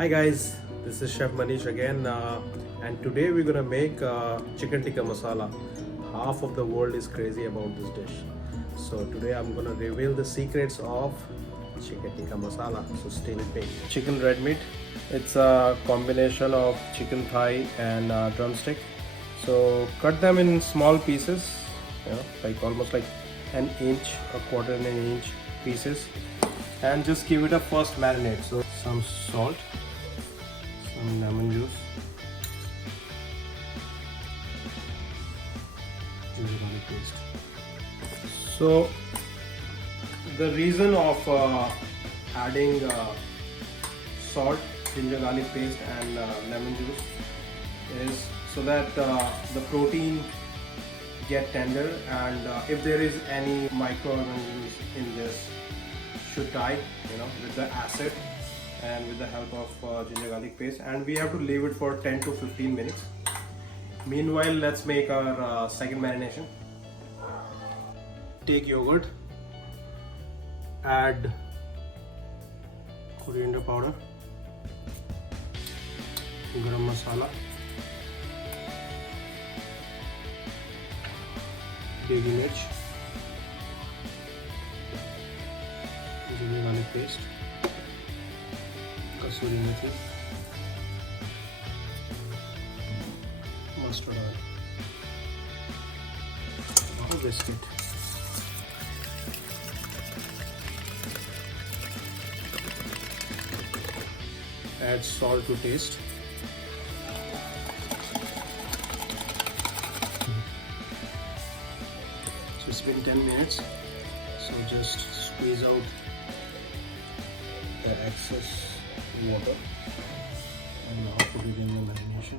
Hi guys, this is Chef Manish again, and today we're gonna make chicken tikka masala. Half of the world is crazy about this dish, so today I'm gonna reveal the secrets of chicken tikka masala. So stay with me. Chicken red meat. It's a combination of chicken thigh and drumstick. So cut them in small pieces, like almost like an inch, a quarter of an inch pieces, and just give it a first marinade. So some salt, some lemon juice, ginger garlic paste. So the reason of adding salt, ginger garlic paste and lemon juice is so that the protein get tender, and if there is any microorganisms in this should die, with the acid and with the help of ginger garlic paste. And we have to leave it for 10 to 15 minutes. Meanwhile, let's make our second marination. Take yogurt, add coriander powder, garam masala, baby mirch, ginger garlic paste, kasoori methi, mustard oil, or biscuit. Add salt to taste. So it's been 10 minutes, so just squeeze out the excess water and now put it in the marination.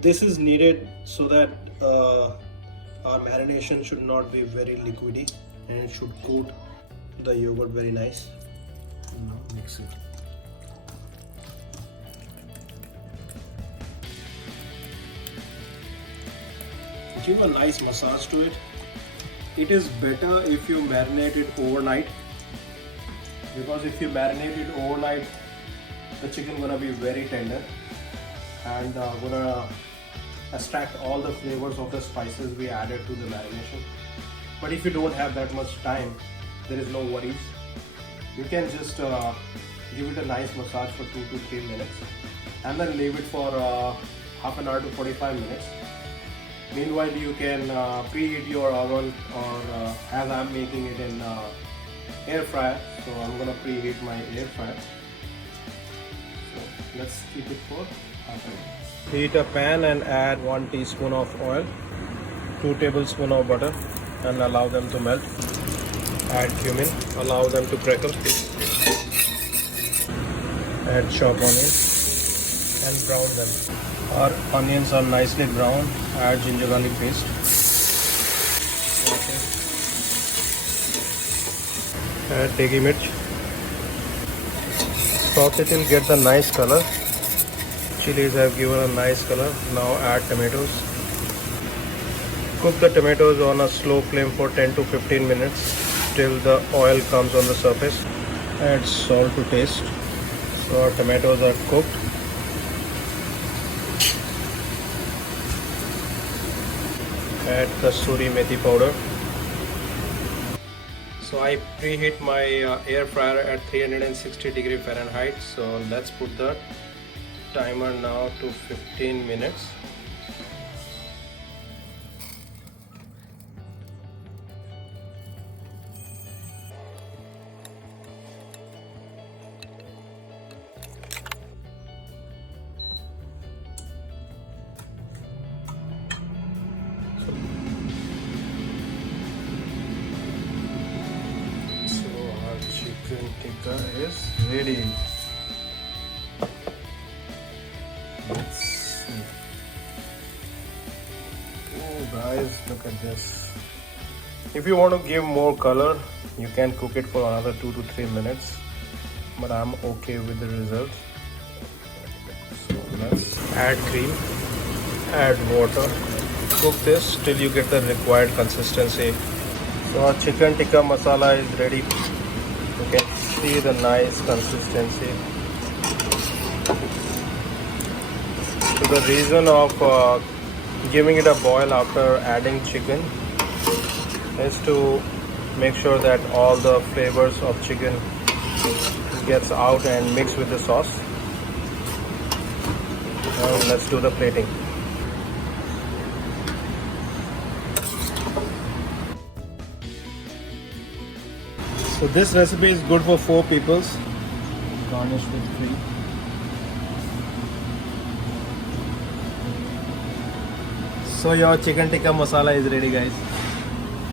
This is needed so that our marination should not be very liquidy and it should coat the yogurt very nice. Now mix it. Give a nice massage to it. It is better if you marinate it overnight, because if you marinate it overnight, the chicken gonna be very tender and gonna extract all the flavors of the spices we added to the marination. But if you don't have that much time, there is no worries. You can just give it a nice massage for 2 to 3 minutes and then leave it for half an hour to 45 minutes. Meanwhile, you can preheat your oven, or as I'm making it in air fryer, so I'm gonna preheat my air fryer. So let's keep it for half an hour. Heat a pan and add 1 teaspoon of oil, 2 tablespoons of butter, and allow them to melt. Add cumin, allow them to crackle. Add chopped onion and brown them. Our onions are nicely brown. Add ginger garlic paste. Add tikka mirch. Saute till get the nice color. Chilies have given a nice color. Now add tomatoes. Cook the tomatoes on a slow flame for 10 to 15 minutes till the oil comes on the surface. Add salt to taste. So our tomatoes are cooked. Add kasoori methi powder. So I preheat my air fryer at 360 degree Fahrenheit. So let's put the timer now to 15 minutes. Chicken tikka is ready. Let's see. Oh guys, look at this. If you want to give more color, you can cook it for another 2 to 3 minutes, but I'm okay with the result. So let's add cream, add water, cook this till you get the required consistency. So our chicken tikka masala is ready. You can see the nice consistency. So the reason of giving it a boil after adding chicken is to make sure that all the flavors of chicken gets out and mix with the sauce. Now let's do the plating. So this recipe is good for 4 people. Garnish with 3. So your chicken tikka masala is ready, guys.